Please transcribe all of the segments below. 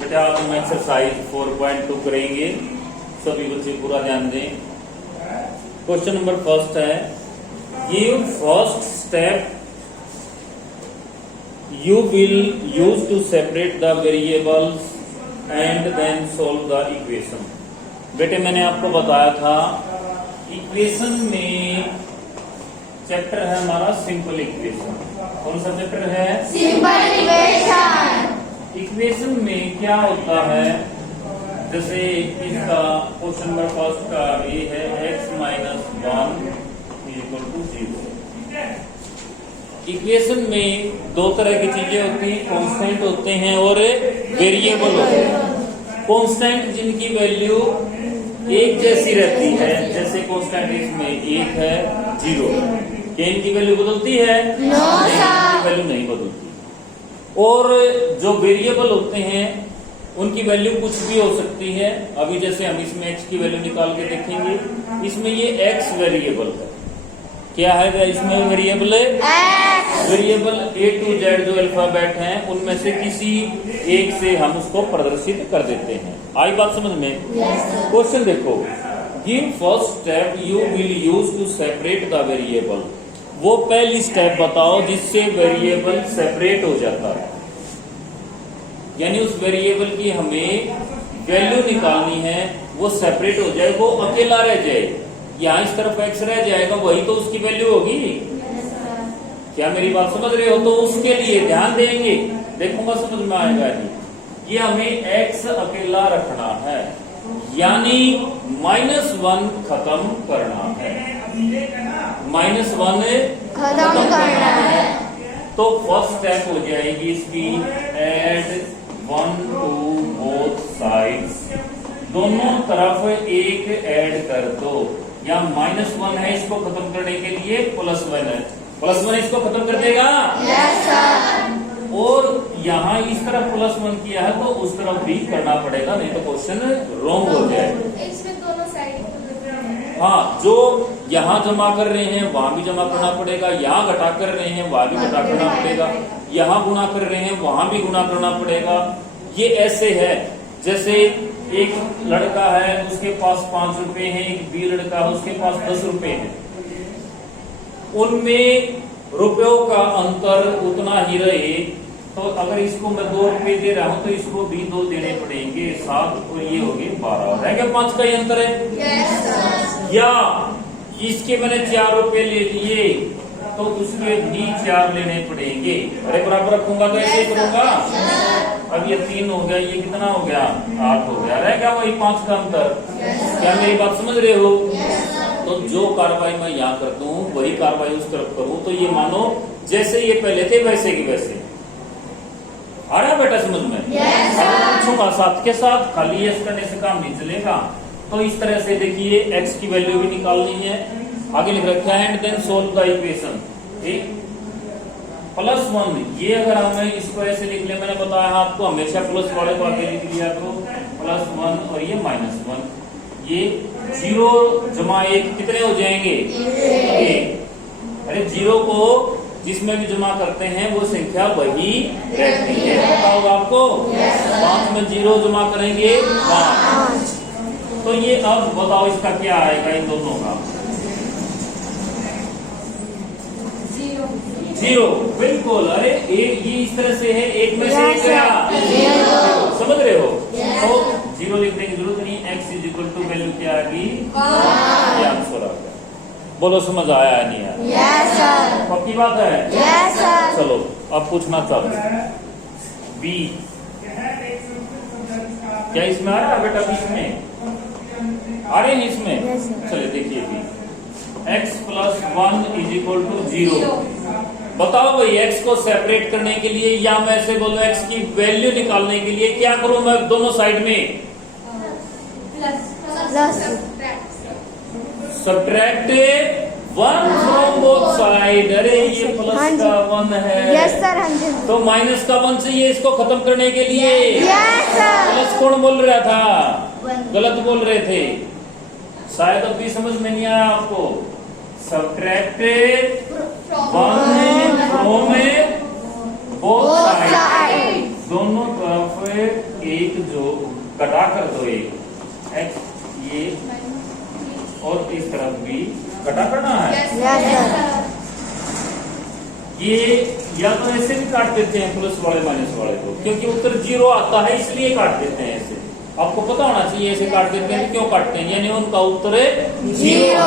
बेटा आज हम एक्सरसाइज 4.2 करेंगे। सभी बच्चे पूरा ध्यान दें। क्वेश्चन नंबर फर्स्ट है, give first step you will use to separate the variables and then solve the equation। बेटे मैंने आपको बताया था इक्वेशन में चैप्टर है हमारा सिंपल इक्वेशन। कौन सा चैप्टर है? Simple equation. इक्वेशन में क्या होता है, जैसे इसका क्वेश्चन नंबर फर्स्ट का ये है x minus 1 equal to 0। Equation में दो तरह की चीजें होती हैं, कांस्टेंट होते हैं और वेरिएबल होते हैं। कांस्टेंट जिनकी वैल्यू एक जैसी रहती है, जैसे कांस्टेंट इसमें 1 है 0, क्या इनकी वैल्यू बदलती है? इनकी वैल्यू नहीं बदलती। और जो वेरिएबल होते हैं उनकी वैल्यू कुछ भी हो सकती है। अभी जैसे हम इसमें x की वैल्यू निकाल के देखेंगे, इसमें ये x वेरिएबल है। क्या है इसमें variable? Variable A to Z जो अल्फाबेट हैं उनमें से किसी एक से हम उसको प्रदर्शित कर देते हैं। आई बात समझ में? क्वेश्चन देखो, give first step you will use to separate the variable. वो पहली स्टेप बताओ जिससे वेरिएबल सेपरेट हो जाता है, यानी उस वेरिएबल की हमें वैल्यू निकालनी है, वो सेपरेट हो जाए, वो अकेला रह जाए। यहाँ इस तरफ x रह जाएगा, वही तो उसकी वैल्यू होगी। क्या मेरी बात समझ रहे हो? तो उसके लिए ध्यान देंगे, देखूंगा समझ में आएगा नहीं। ये हमें x अकेला रखना है, यानी -1 खत्म करना है, -1 खत्म करना है। तो फर्स्ट स्टेप हो जाएगी इसकी, एड 1 टू बोथ साइड्स। दोनों तरफ एक ऐड कर दो। यहाँ -1 है, इसको खत्म करने के लिए +1 है, +1 इसको खत्म कर देगा। yes, sir। और यहाँ इस तरफ +1 किया है तो उस तरफ भी करना पड़ेगा, नहीं तो क्वेश्चन रॉन्ग हो जाएगा। इसमें दोनों साइड हाँ, जो यहाँ जमा कर रहे हैं वहां भी जमा करना पड़ेगा, यहाँ घटा कर रहे हैं वहां भी घटा करना पड़ेगा, यहाँ गुणा कर रहे हैं वहां भी गुणा करना पड़ेगा। ये ऐसे है जैसे एक लड़का है उसके पास 5 रुपए हैं, एक बी लड़का है उसके पास 10 रुपए हैं, उनमें रुपयों का अंतर उतना ही रहे। तो अगर इसको मैं 2 रुपए दे रहा हूं तो इसको भी 2 देने पड़ेंगे, 7 और ये हो गए 12, है क्या 5 का ही अंतर है? yes, या इसके मैंने 4 रुपए ले लिए तो उसके भी 4 लेने पड़ेंगे। अरे बराबर रखूंगा तो ऐसे ही करूंगा। अब ये 3 हो गया, ये कितना हो गया? 8 हो गया, रह गया वही 5 का अंतर। क्या मेरी बात समझ रहे हो? तो जो कार्रवाई मैं यहाँ कर दूं वही कार्रवाई उस तरफ करूं, तो ये मानो जैसे ये पहले थे वैसे की वैसे। आ रहा बेटा समझ में? पूछूंगा साथ के साथ, खाली ये करने से काम नहीं चलेगा। तो इस तरह से देखिए x की वैल्यू भी निकालनी है। आगे लिख रखा है and then solve the equation. ठीक, +1 ये अगर हमें इसको ऐसे लिख ले, मैंने बताया आपको हमेशा प्लस वाले को आगे लिख लिया करो, +1 और ये -1, ये 0 जमा 1 कितने हो जाएंगे? 1। अरे 0 को जिसमें भी जमा करते हैं वो संख्या वही रहती है, बताओ आपको। 5 में 0 जमा करेंगे 5। तो ये अब बताओ इसका क्या आएगा इन दोनों का? 0 बिल्कुल। अरे ये इस तरह से है, एक में से एक गया, समझ रहे हो? तो 0 लिखने की जरूरत नहीं, x = वैल्यू क्या आ गई? ये आंसर आ गया। बोलो समझ आया या नहीं आया? yes, sir। पक्की बात है? yes, sir। चलो अब पूछना चाहूँ, b क्या इसमें आ रहा है बेटा? इसमें आ रहे हैं इसमें? yes, चलिए देखिए b, x + 1 = 0। बताओ भाई x को सेपरेट करने के लिए, या मैं ऐसे बोलूं x की वैल्यू निकालने के लिए क्या करूं मैं? दोनों साइड में सब्ट्रैक्ट 1 फ्रॉम बोथ साइड। अरे ये प्लस का 1 है, yes, sir। तो माइनस का 1 चाहिए इसको खत्म करने के लिए। yes, sir। प्लस कौन बोल रहा था? गलत बोल रहे थे, शायद अब भी समझ में नहीं आया आपको। Subtract 1 from both side. दोनों तरफ एक जो घटा कर दो एक x ये और इस तरफ भी घटा करना है। Yes sir. ये या तो ऐसे भी काट देते हैं प्लस वाले माइनस वाले को, क्योंकि उत्तर 0 आता है इसलिए काट देते हैं ऐसे। आपको पता होना चाहिए ऐसे काट देते हैं, क्यों काटते हैं, यानी उनका उत्तर 0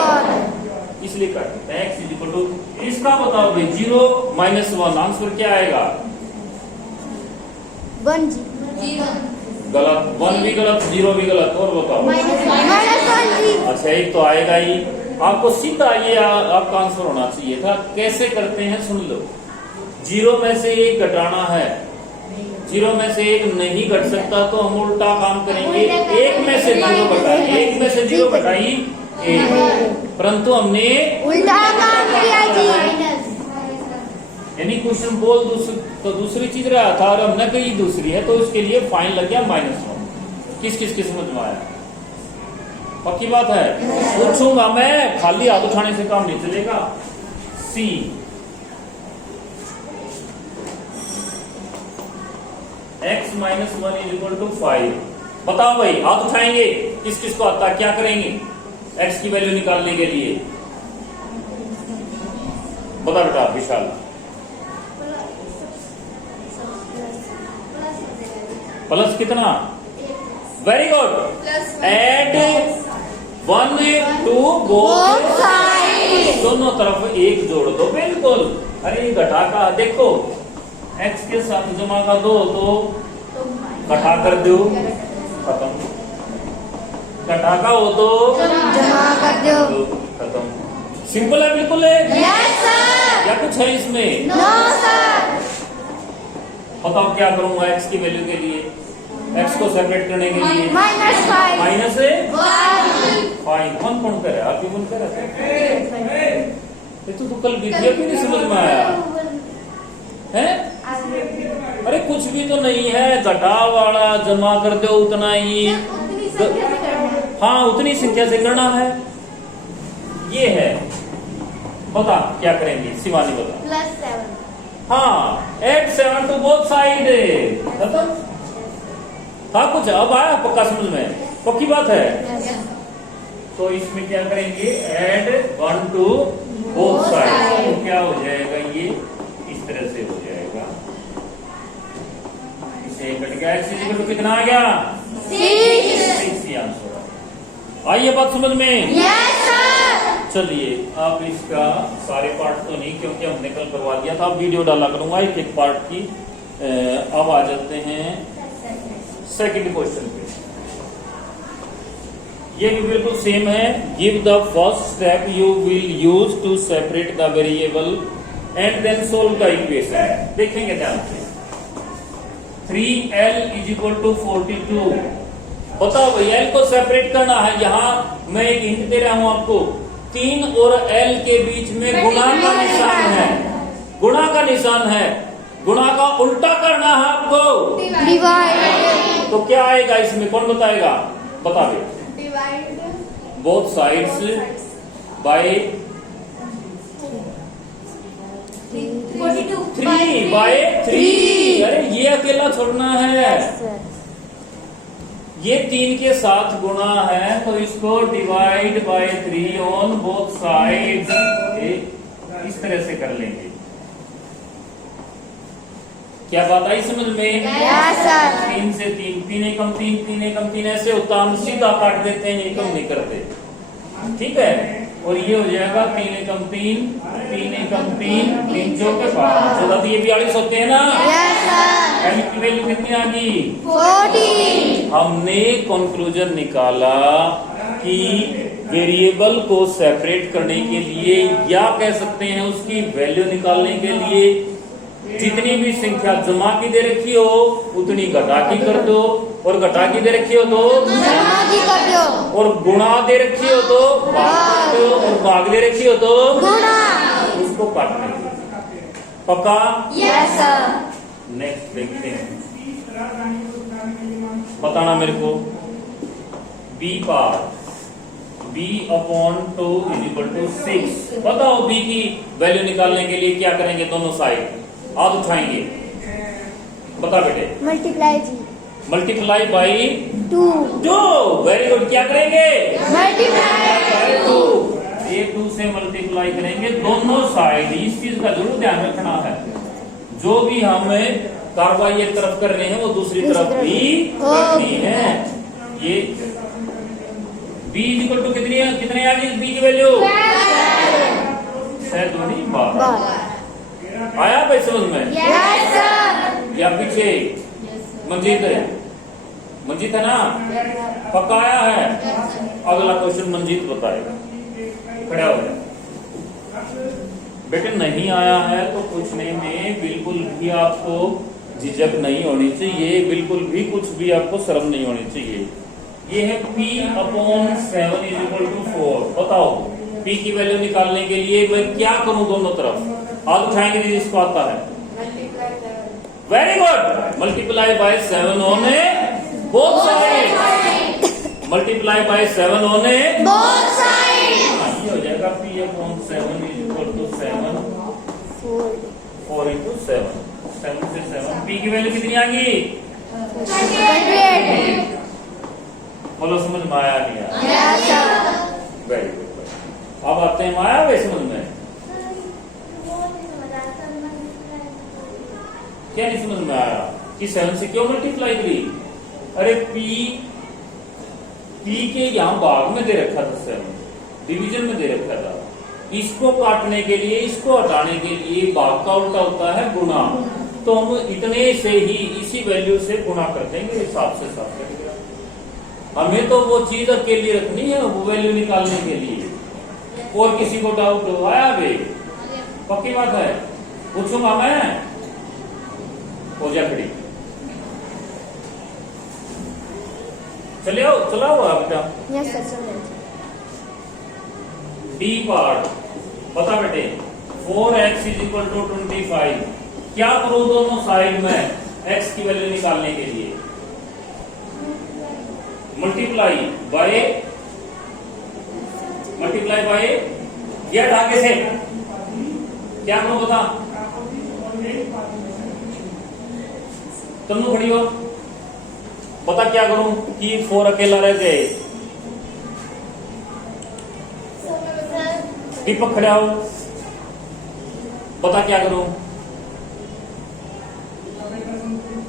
इसलिए काट देते हैं। x इक्वल टू, इसका बताओ भाई 0 माइनस 1 आंसर क्या आएगा? 1 गलत, 1 भी गलत 0 भी गलत। और बताओ -1 अच्छा एक तो आएगा ही। आपको सीधा ये आपका आंसर होना चाहिए था। कैसे करते हैं सुन लो। 0 में से 1 घटाना है, 0 में से 1 नहीं घट सकता तो हम उल्टा काम करेंगे। 1 में से 0 घटाई, 1 में से 0 घटाई 1, परंतु हमने उल्टा काम किया जी। यानी क्वेश्चन बोल तो दूसरी चीज रहा था और हमने कही दूसरी है, तो इसके लिए फाइन लग गया -1। किस किस की समझ में आया? पक्की बात है। पूछूंगा मैं, खाली हाथ उठाने से काम नहीं चलेगा। सी x -1 = 5। बताओ भाई, हाथ उठाएंगे किस किस को आता है, क्या करेंगे x की वैल्यू निकालने के लिए? बता बेटा विशाल। प्लस कितना? Very good. Add 1 to both side. दोनों तरफ 1 जोड़ दो। बिल्कुल। अरे घटा का देखो, x के साथ जमा का दो तो घटा कर दो, खत्म। घटा का हो तो जमा कर दो, खत्म। सिंपल है बिल्कुल है। Yes sir. या कुछ है इसमें? No sir. बताओ क्या करूंगा x की वैल्यू के लिए, x को सेपरेट करने के लिए? -5 माइनस है 1। फाइन। 1 कौन करे? आप भी 1 करे? ये तो कल विद्या भी नहीं समझ में आया है। अरे कुछ भी तो नहीं है, घटा वाला जमा कर दो उतना ही। हाँ उतनी संख्या से करना है, ये है। बता क्या करेंगे शिवानी, बता। +7। हाँ एड 7 to both साइड। खत्म था कुछ? अब आया पक्का समझ में? पक्की बात है। तो इसमें क्या करेंगे? Add 1 to both side. तो क्या हो जाएगा? ये इस तरह से हो जाएगा। इसे कट गया, x कितना आ गया? 6 आंसर। आइए बात समझ में? Yes sir. चलिए आप इसका सारे पार्ट तो नहीं, क्योंकि हमने कल करवा दिया था। वीडियो डाला करूंगा एक एक पार्ट की। अब आ जाते हैं सेकंड क्वेश्चन पे। ये भी बिल्कुल सेम है। Give the first step you will use to separate the variable and then solve the equation. देखेंगे ध्यान से। 3l = 42। बताओ भाई l को सेपरेट करना है। यहाँ मैं एक हिंट दे रहा हूं आपको, 3 और l के बीच में गुणा का निशान है। गुणा का निशान है, गुणा का उल्टा करना है आपको, डिवाइड। तो क्या आएगा इसमें? कौन बताएगा? बता दे। Both sides by 3/3। अरे ये अकेला छोड़ना है, ये 3 के साथ गुणा है, तो इसको divide by 3 on both sides. इस तरह से कर लेंगे। क्या बात आई समझ में? Yes sir. 3 से 3, 3 एकम 3, 3 एकम 3 ऐसे होता, हम सीधा काट देते हैं, एकम नहीं करते। ठीक है। और ये हो जाएगा 3 एकम 3, 3 एकम 3, 3 चौके 12, तो ये 42 होते हैं ना। Yes sir. l की वैल्यू कितनी आ गई? 40। हमने कंक्लूजन निकाला कि वेरिएबल को सेपरेट करने के लिए, या कह सकते हैं उसकी वैल्यू निकालने के लिए, जितनी भी संख्या जमा की दे रखी हो उतनी घटा की कर दो, और घटा की दे रखी हो तो जमा की कर दो, और गुणा दे रखी हो तो भाग कर दो, और भाग दे रखी हो तो गुणा। उसको काटने दो। पक्का? Yes sir. नेक्स्ट देखते हैं, बताना मेरे को। b पार b/2 = 6। बताओ b की वैल्यू निकालने के लिए क्या करेंगे? दोनों साइड हाथ उठाएंगे। बता बेटे। मल्टीप्लाई जी मल्टीप्लाई बाई 2 2। Very good. क्या करेंगे? Multiply by 2। ये 2 से मल्टीप्लाई करेंगे दोनों साइड। इस चीज का जरूर ध्यान रखना है, जो भी हमें कार्रवाई एक तरफ कर रहे हैं वो दूसरी तरफ भी करनी है। ये b इक्वल टू कितनी है, कितने आ गई b की वैल्यू? 7 दूनी 12। आया भाई समझ में? Yes sir. या पीछे मंजीत है? मंजीत है ना? पक्का आया है? अगला क्वेश्चन मंजीत बताएगा। खड़ा हो जाए बेटे। नहीं आया है तो पूछने में बिल्कुल भी आपको झिझक नहीं होनी चाहिए, बिल्कुल भी कुछ भी आपको शर्म नहीं होनी चाहिए। ये है p/7 = 4। बताओ p की वैल्यू निकालने के लिए मैं क्या करूं? दोनों तरफ हाथ उठाएंगे जिसको आता है। Very good. मल्टीप्लाई बाय 7 होने बोथ साइड। मल्टीप्लाई बाय 7 होने बोथ साइड। ये हो जाएगा p/7 = 7 4 × 7। 7 से 7 p की वैल्यू कितनी आ गई? 28। बोलो समझ में आया नहीं आया? Yes sir. Very good. अब आते हैं आया वे समझ में? क्या नहीं समझ में आया कि 7 से क्यों मल्टीप्लाई करी? अरे p के यहां भाग में दे रखा था 7, डिवीजन में दे रखा था। इसको काटने के लिए, इसको हटाने के लिए भाग का उल्टा होता है गुणा। तो हम इतने से ही इसी वैल्यू से गुणा कर देंगे हिसाब से साफ करेंगे। हमें तो वो चीज अकेली रखनी है वो वैल्यू निकालने के लिए। और किसी को डाउट हो आया बे? पक्की बात है? पूछूंगा मैं। हो जा खड़ी। चलिए चलाओ बेटा। Yes sir. डी पार्ट बता बेटे। 4x = 25। क्या करूं दोनों साइड में x की वैल्यू निकालने के लिए? मल्टीप्लाई बाय ये धागे से क्या करूं बता? तुम खड़ी हो बता क्या करूं कि 4 अकेला रह जाए? दीपक खड़ा हो बता क्या करूं?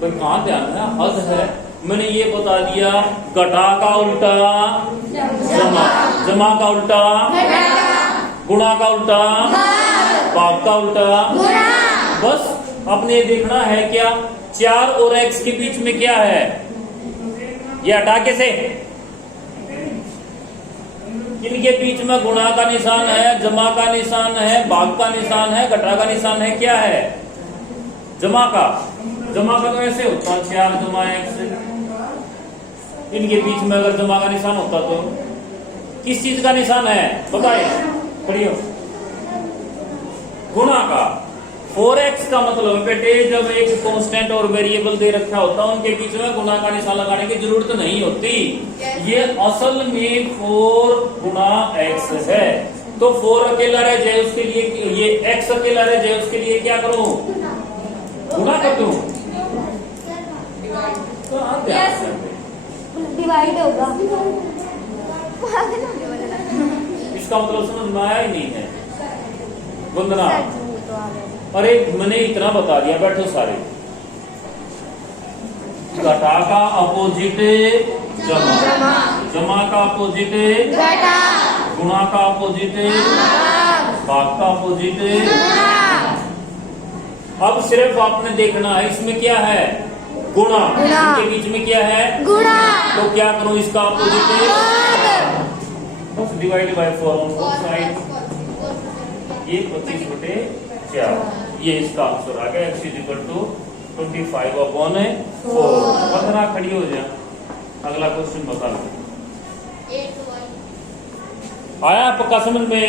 भाई कहां ध्यान है? हद है। मैंने ये बता दिया घटा का उल्टा जमा, जमा का उल्टा गुणा का उल्टा भाग का उल्टा। बस अपने देखना है क्या 4 और x के बीच में क्या है? ये हटा के से इनके बीच में गुणा का निशान है, जमा का निशान है, भाग का निशान है, घटा का निशान है। क्या है? जमा का। जमा का तो ऐसे होता है 4 जमा x। इनके बीच में अगर जमा का निशान होता तो किस चीज का निशान है बताइए? खड़ी हो। गुणा का। 4x का मतलब बेटे जब एक कांस्टेंट और वेरिएबल दे रखा होता है उनके बीच में गुणा का निशान लगाने की जरूरत नहीं होती। ये असल में 4 गुणा x है। तो 4 अकेला रह जाए उसके लिए, ये x अकेला रह जाए उसके लिए क्या करूं? गुणा कर दूं। तो आप डिवाइड होगा। इसका मतलब समझ में आया ही नहीं है। वंदना अरे मैंने इतना बता दिया, बैठो सारे। घटा का अपोजिट जमा, जमा का अपोजिट घटा, गुणा का अपोजिट भाग का अपोजिट। अब सिर्फ आपने देखना है इसमें क्या है? गुणा। इनके बीच में क्या है? गुणा। तो क्या करूं इसका अपोजिट? बस divide by 4 on both side. ये 25/4। ये इसका आंसर आ गया। x = 25/4। वंदना खड़ी हो जा। अगला क्वेश्चन बता लो। आया पक्का समझ में?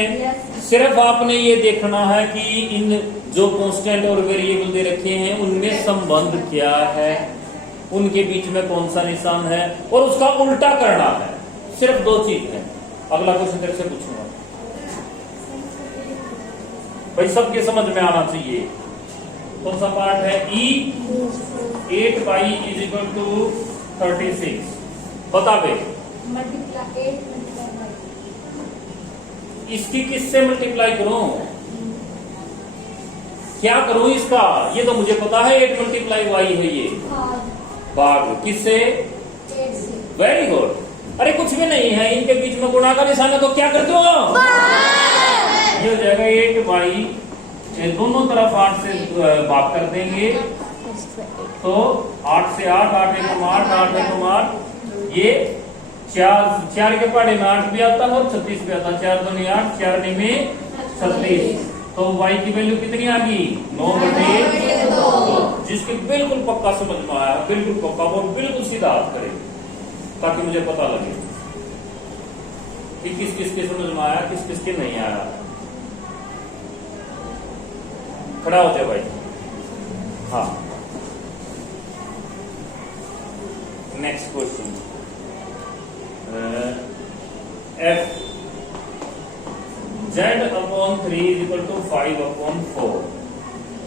सिर्फ आपने ये देखना है कि इन जो कांस्टेंट और वेरिएबल दे रखे हैं उनमें संबंध क्या है, उनके बीच में कौन सा निशान है और उसका उल्टा करना है। सिर्फ 2 चीज है। अगला क्वेश्चन तेरे से पूछूंगा भाई, सबके समझ में आना चाहिए। कौन सा पार्ट है? ई 8y इज इक्वल टू 36। बता बे इसकी किससे मल्टीप्लाई करूं, क्या करूं इसका, ये तो मुझे पता है 8 मल्टीप्लाई वाई है ये भाग किससे, वेरी गुड। अरे कुछ भी नहीं है, इनके बीच में गुणा का निशान है तो क्या करते हो, ये हो जाएगा 8y, दोनों तरफ 8 से भाग कर देंगे तो 8 से 8, 8 एकम 8, 8 एकम 8, ये 4 के पहाड़े में 8 भी आता है और 36 भी आता है, 4 दूनी 8, 4 में 36, तो y की वैल्यू कितनी आ गई 9/2। जिसके बिल्कुल पक्का समझ में आया, बिल्कुल पक्का, वो बिल्कुल सीधा हाथ करे ताकि मुझे पता लगे कि किस किस के समझ में आया, किस किस के नहीं आया। खड़ा हो जाए भाई। हाँ, next question, f z/3 is equal to 5/4।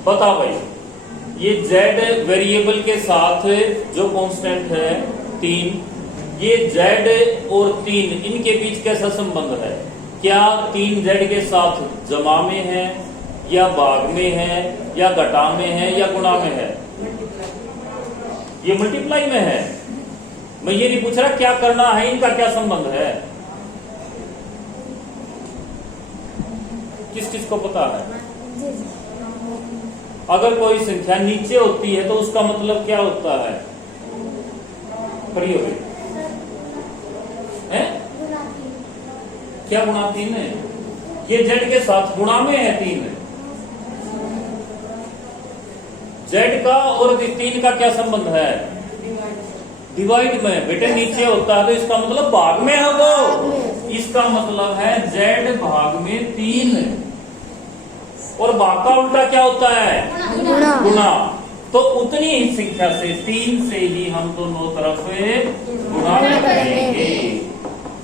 बता भाई, ये z वेरिएबल के साथ जो कांस्टेंट है 3, ये z और 3 इनके बीच कैसा संबंध है, क्या 3 z के साथ जमा में है या भाग में है या घटा में है या गुणा में है, ये मल्टीप्लाई में है। मैं ये नहीं पूछ रहा क्या करना है, इनका क्या संबंध है, किस किस को पता है। अगर कोई संख्या नीचे होती है तो उसका मतलब क्या होता है, करिए है क्या, गुणा 3 है, ये z के साथ गुणा में है 3, z का और 3 का क्या संबंध है, डिवाइड में। बेटे नीचे होता है तो इसका मतलब भाग में है वो, इसका मतलब है z भाग में 3, और भाग का उल्टा क्या होता है गुणा। तो उतनी ही संख्या से 3 से ही हम दोनों तरफ गुणा करेंगे।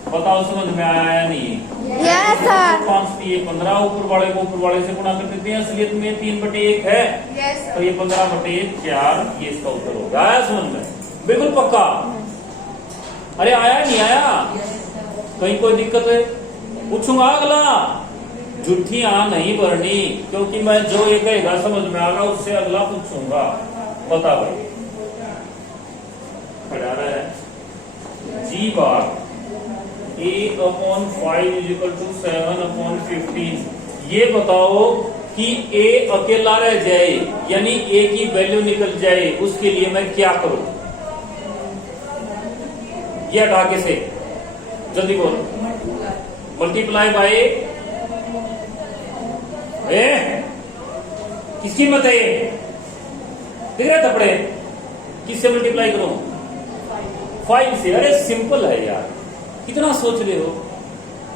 बताओ समझ में आया या नहीं, यस सर। 5 दिए 15, ऊपर वाले को ऊपर वाले से गुणा कर देते हैं, असलियत में 3/1 है, तो ये 15/4, ये इसका उत्तर होगा। आया समझ में, बिल्कुल पक्का। अरे आया नहीं आया, कहीं कोई दिक्कत है, पूछूंगा अगला, झूठियां नहीं भरनी, क्योंकि मैं जो ये कहेगा समझ में आएगा उससे अगला पूछूंगा। बता भाई, खड़ा रहा है जी बार a/5 इज इक्वल टू 7/15। ये बताओ कि a अकेला रह जाए यानी a की वैल्यू निकल जाए, उसके लिए मैं क्या करूं, ये हटा के से जल्दी बोल, मल्टीप्लाई बाय किसकी मत है, दिख रहा थपड़े, किससे मल्टीप्लाई करूं, 5 से। अरे सिंपल है यार, कितना सोच रहे हो,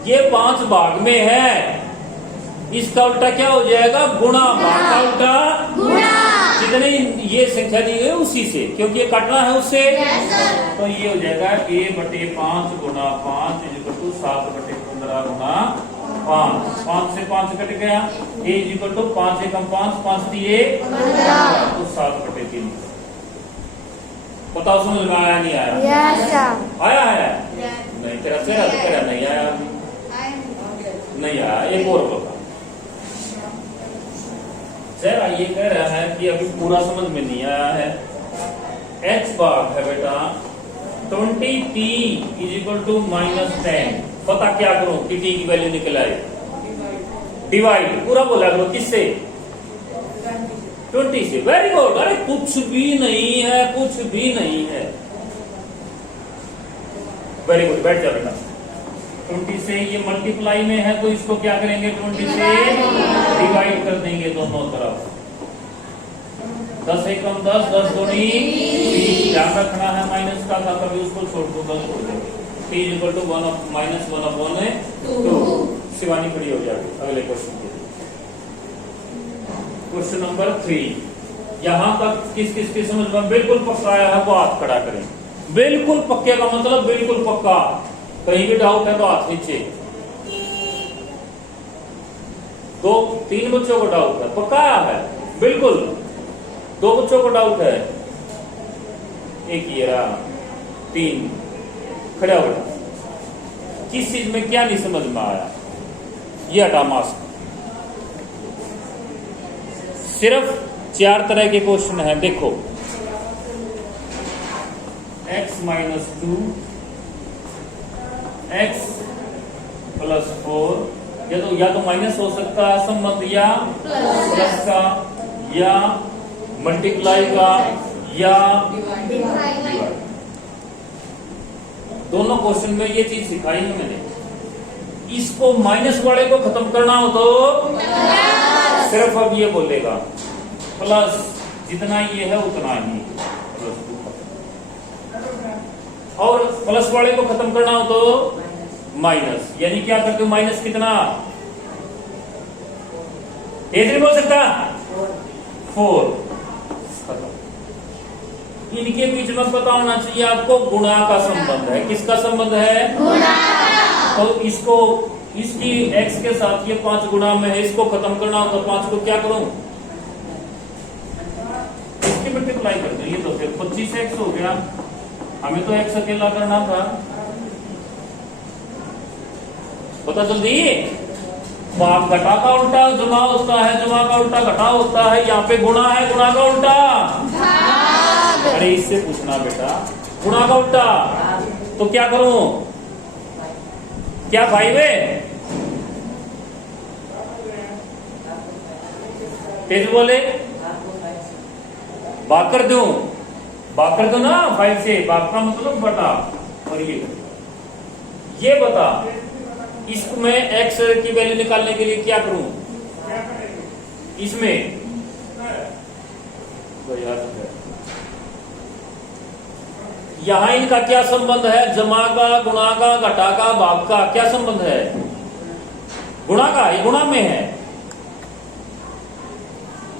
ये 5 भाग में है, इसका उल्टा क्या हो जाएगा गुणा, भाग का उल्टा गुणा, जितने ये संख्या दी है उसी से, क्योंकि ये काटना है उससे, तो ये हो जाएगा a/5 गुणा 5 इज इक्वल टू 7/15 गुणा 5। 5 से 5 कट गया, a इज इक्वल टू 5 एकम 5, 5 दिए 15, तो 7/3। बताओ समझ में आया नहीं आया, यस सर। आया है नहीं, तेरा चेहरा तो कह रहा नहीं आया, नहीं आया। एक और बता, चेहरा ये कह रहा है कि अभी पूरा समझ में नहीं आया है। h भाग है बेटा 20t इज इक्वल टू -10। पता क्या करूं कि t की वैल्यू निकल आए, डिवाइड पूरा बोला करो, किससे 20 से। Very good. अरे कुछ भी नहीं है, कुछ भी नहीं है, वेरी गुड। बैठ जा बेटा, 20 से ये मल्टीप्लाई में है तो इसको क्या करेंगे 20 से डिवाइड कर देंगे दोनों तरफ। 10 एकम 10, 10 दूनी 20। ध्यान रखना है माइनस का था, कभी उसको छोड़ दो, 10 छोड़ देंगे। t is equal to -1/2। Shivani खड़ी हो जाएगी अगले क्वेश्चन के लिए। Question number 3। यहां तक किस किस की समझ में बिल्कुल पक्का आया है वो हाथ खड़ा करें। बिल्कुल पक्के का मतलब बिल्कुल पक्का, कहीं भी डाउट है तो हाथ नीचे। 2-3 बच्चों को डाउट है, पक्का है बिल्कुल, 2 बच्चों को डाउट है, एक ये रहा 3 खड़ा हो गया। किस चीज में क्या नहीं समझ में आया? ये हटा मास्क। सिर्फ 4 तरह के क्वेश्चन है। देखो x माइनस 2 x प्लस 4, या तो माइनस हो सकता है संबंध, या प्लस का, या मल्टीप्लाई का, या डिवाइड। दोनों क्वेश्चन में ये चीज सिखाई है मैंने। इसको माइनस वाले को खत्म करना हो तो सिर्फ अब ये बोलेगा प्लस, जितना ये है उतना ही प्लस 2, और प्लस वाले को खत्म करना हो तो माइनस, यानी क्या करते हो माइनस कितना, तेज नहीं बोल सकता, 4 खत्म। इनके बीच में पता होना चाहिए आपको गुणा का संबंध है। किसका संबंध है? गुणा। तो इसको, इसकी x के साथ ये 5 गुणा में है, इसको खत्म करना हो तो 5 को क्या करूं, इसकी मल्टीप्लाई कर दें, ये तो फिर 25x हो गया। हमें तो x अकेला करना था, पता जल्दी। भाग घटा का उल्टा जमा होता है, जमा का उल्टा घटा होता है। यहाँ पे गुणा है, गुणा का उल्टा भाग। अरे इससे पूछना बेटा, गुणा का उल्टा तो क्या करूं, क्या 5 है? तेज बोले, भाग कर दूं, भाग कर दो ना 5 से। भाग का मतलब बटा, और ये बता, इसमें x की वैल्यू निकालने के लिए क्या करूं, इसमें यहां इनका क्या संबंध है? जमा का, गुणा का, घटा का, भाग का क्या संबंध है? गुणा का। ये गुणा में है,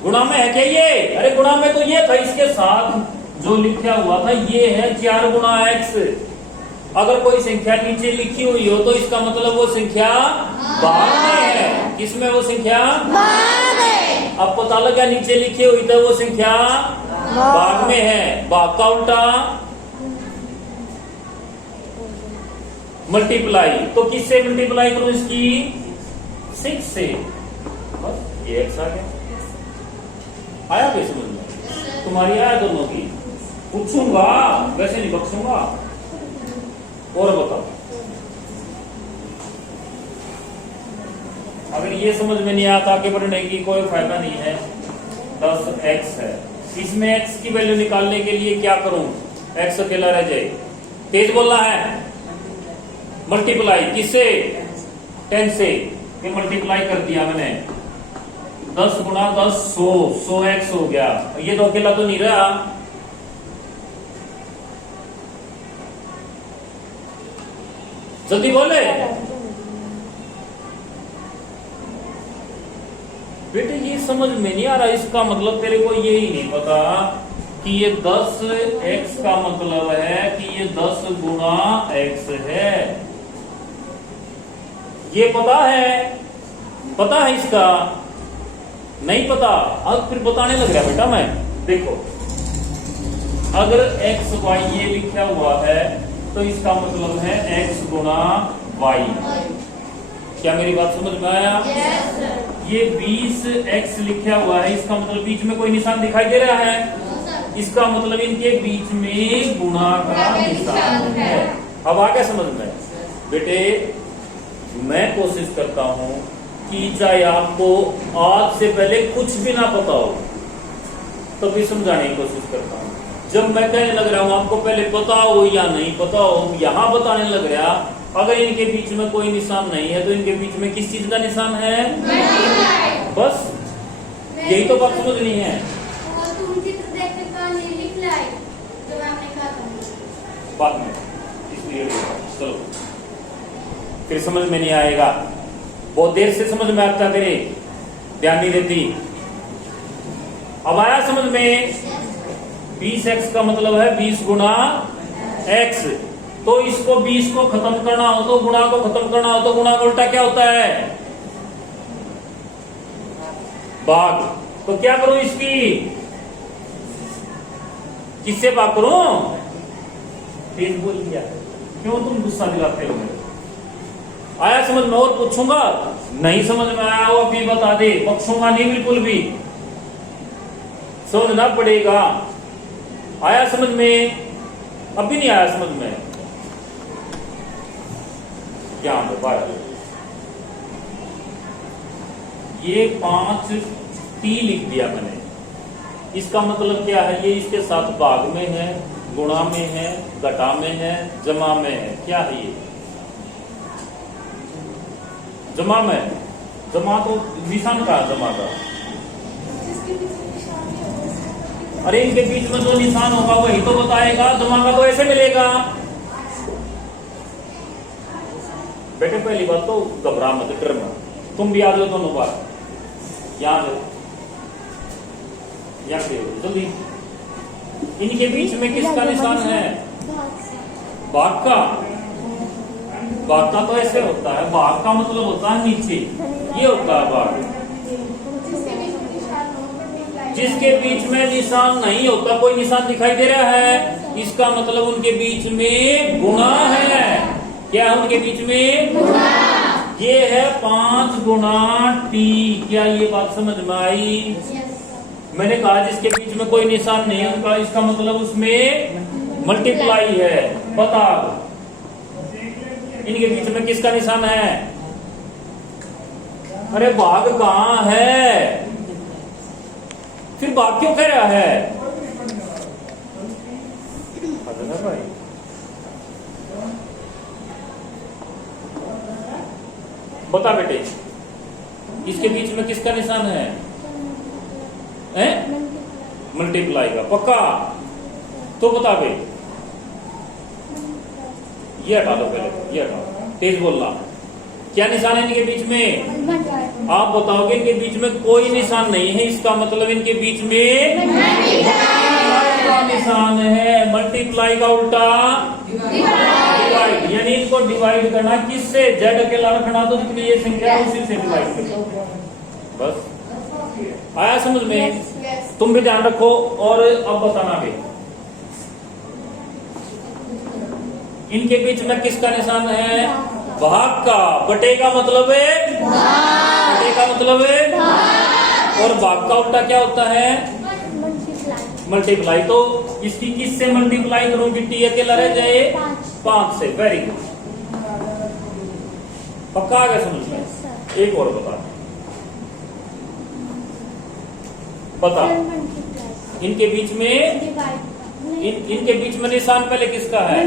गुणा में है क्या ये? अरे गुणा में तो ये था, इसके साथ जो लिखा हुआ था ये है 4 गुणा x। अगर कोई संख्या नीचे लिखी हुई हो तो इसका मतलब वो संख्या भाग में है। किसमें वो संख्या? भाग में। अब पता लगा नीचे लिखी हुई तो वो संख्या भाग में है। भाग का उल्टा मल्टीप्लाई, तो किससे मल्टीप्लाई करूं इसकी? 6 से। बस ये x आ गया। आया क्या समझ में? तुम्हारी आया दोनों की? पूछूंगा, वैसे नहीं बख्शूंगा। और बताओ, अगर ये समझ में नहीं आता आगे बढ़ने की कोई फायदा नहीं है। 10x है, इसमें x की वैल्यू निकालने के लिए क्या करूं? x अकेला रह जाए। तेज बोलना है, मल्टीप्लाई किससे? 10 से। ये मल्टीप्लाई कर दिया मैंने, 10 गुणा 10 100x हो गया। ये तो अकेला तो नहीं रहा, जल्दी बोले बेटे। ये समझ में नहीं आ रहा, इसका मतलब तेरे को ये ही नहीं पता कि ये 10x का मतलब है कि ये 10 गुणा x है। ये पता है? पता है इसका? नहीं पता? अब फिर बताने लग गया बेटा मैं। देखो, अगर x y ये लिखा हुआ है तो इसका मतलब है x गुणा y। क्या मेरी बात समझ में आया? yes, ये 20x लिखा हुआ है, इसका मतलब बीच में कोई निशान दिखाई दे रहा है? इसका मतलब इनके बीच में गुणा का निशान है। अब आ गया समझ में? बेटे मैं कोशिश करता हूं कि चाहे आपको आज से पहले कुछ भी ना पता हो तो भी समझाने की कोशिश करता हूं। जब मैं कहने लग रहा हूं आपको पहले पता हो या नहीं पता हो, यहां बताने लग रहा, अगर इनके बीच में कोई निशान नहीं है तो इनके बीच में किस चीज का निशान है? बस यही तो बात समझनी है। बाद में इसलिए चलो, फिर समझ में नहीं आएगा। बहुत देर से समझ में आता तेरे, ध्यान नहीं देती। अब आया समझ में? 20x का मतलब है 20 गुणा x। तो इसको 20 को खत्म करना हो तो गुणा को खत्म करना हो तो गुणा का उल्टा क्या होता है? भाग। तो क्या करूं इसकी? किससे बात करूं? तेज बोल दिया, क्यों तुम गुस्सा दिलाते हो मेरे? आया समझ में? और पूछूंगा? नहीं समझ में आया वो अभी बता दे, बख्शूंगा नहीं बिल्कुल भी, समझना पड़ेगा। आया समझ में? अभी नहीं आया समझ में? क्या बात? ये 5 टी लिख दिया मैंने, इसका मतलब क्या है? ये इसके साथ भाग में है, गुणा में है, घटा में है, जमा में है। क्या है ये? जमा में। जमा तो निशान का जमा का। अरे इनके बीच में जो निशान होगा वही तो बताएगा, जमा का तो ऐसे मिलेगा। बेटे पहली बात तो घबरा मत, डर मत, तुम भी आ जाओ दोनों बार, यहाँ जाओ, यहाँ से जल्दी। इनके बीच में किसका निशान है? भाग का। भाग का तो ऐसे होता है, भाग का मतलब होता है नीचे, ये होता है भाग। जिसके बीच में निशान नहीं होता, कोई निशान दिखाई दे रहा है, इसका मतलब उनके बीच में गुणा है। क्या है उनके बीच में? गुणा। ये है 5 गुणा टी। क्या ये बात समझ में आई? मैंने कहा जिसके बीच में कोई निशान नहीं है उनका, इसका मतलब उसमें मल्टीप्लाई है। बता इनके बीच में किसका निशान है? अरे भाग कहाँ है? फिर भाग क्यों कह रहा है? भाई बता बेटे, इसके बीच में किसका निशान है? मल्टीप्लाई का। पक्का? तो बता बे, ये हटा दो पहले, ये हटाओ, तेज बोलना। क्या निशान है इनके बीच में? आप बताओगे इनके बीच में कोई निशान नहीं है, इसका मतलब इनके बीच में का निशान है। मल्टीप्लाई का उल्टा डिवाइड, यानी इनको डिवाइड करना किससे? जेड अकेला रखना, तो जितनी ये संख्या है उसी से डिवाइड करो। बस आया समझ में? तुम भी ध्यान रखो। और अब बताना भी, इनके बीच में किसका निशान है? भाग का। बटे का मतलब है? बटे का मतलब है? और भाग का उल्टा क्या होता है? मल्टीप्लाई। तो इसकी किससे मल्टीप्लाई करूंगी? टी अकेला रह जाए 5 से। वेरी गुड, पक्का आ गया समझ में? एक और बता, इनके बीच में इनके बीच में निशान पहले किसका है?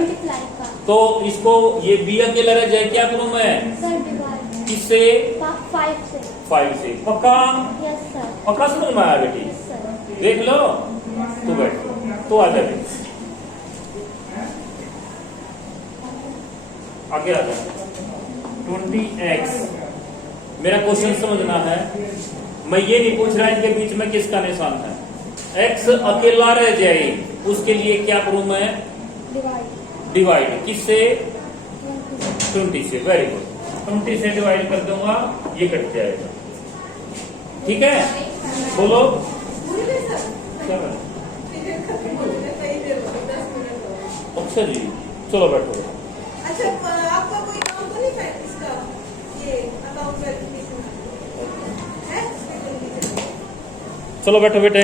तो इसको ये बी अकेला रह जाए, क्या करूं मैं? किससे? 5 से। पक्का? पक्का समझ में आया बेटी? देख लो, तू बैठ, तो आ जा आगे आ जा। 20x मेरा क्वेश्चन समझना है। मैं ये नहीं पूछ रहा इनके बीच में किसका निशान है। x अकेला रह जाए, उसके लिए क्या करूं मैं? डिवाइड। किससे? 20 से। वेरी गुड, 20 से डिवाइड कर दूंगा, ये कट जाएगा। ठीक है, बोलो। अक्षर जी चलो बैठो। अच्छा, आपका कोई काम तो नहीं है इसका, ये अकाउंट वेरिफिकेशन है? चलो बैठो बेटे।